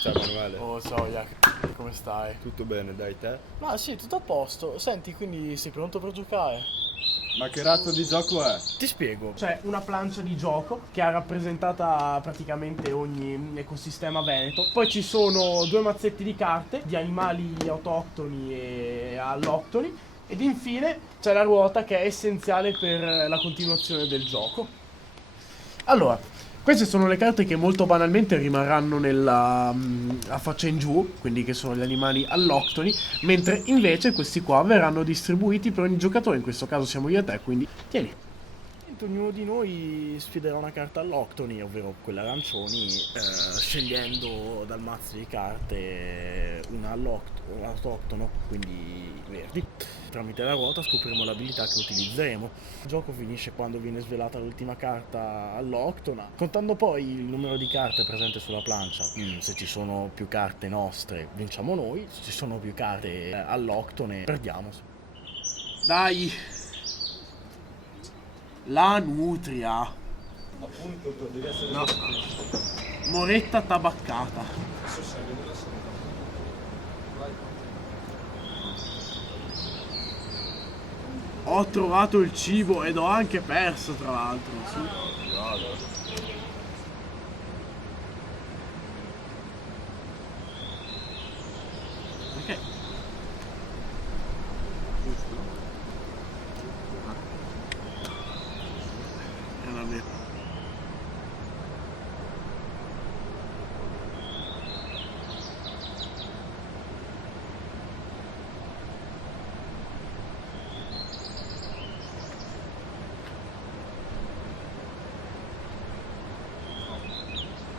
Ciao Emanuele. Oh, ciao Jack, come stai? Tutto bene, dai te? Ma sì, tutto a posto. Senti, quindi sei pronto per giocare? Ma che razzo di gioco è? Ti spiego. C'è una plancia di gioco che ha rappresentata praticamente ogni ecosistema veneto. Poi ci sono due mazzetti di carte di animali autoctoni e alloctoni. Ed infine c'è la ruota che è essenziale per la continuazione del gioco. Allora, queste sono le carte che molto banalmente rimarranno a faccia in giù, quindi che sono gli animali alloctoni, mentre invece questi qua verranno distribuiti per ogni giocatore, in questo caso siamo io e te, quindi tieni. Ognuno di noi sfiderà una carta alloctoni, ovvero quelle arancioni, scegliendo dal mazzo di carte una autoctono, quindi verdi. Tramite la ruota scopriremo l'abilità che utilizzeremo. Il gioco finisce quando viene svelata l'ultima carta alloctona, contando poi il numero di carte presente sulla plancia. Se ci sono più carte nostre, vinciamo noi, se ci sono più carte alloctone, perdiamo. Dai! La nutria. Appunto, devi essere... No. Moretta tabaccata. Ho trovato il cibo ed ho anche perso, tra l'altro. Sì. Ok. Era vero.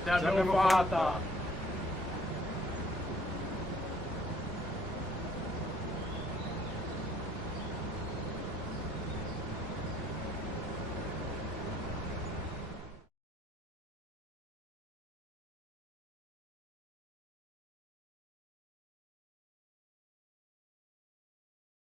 Ce l'abbiamo fatta!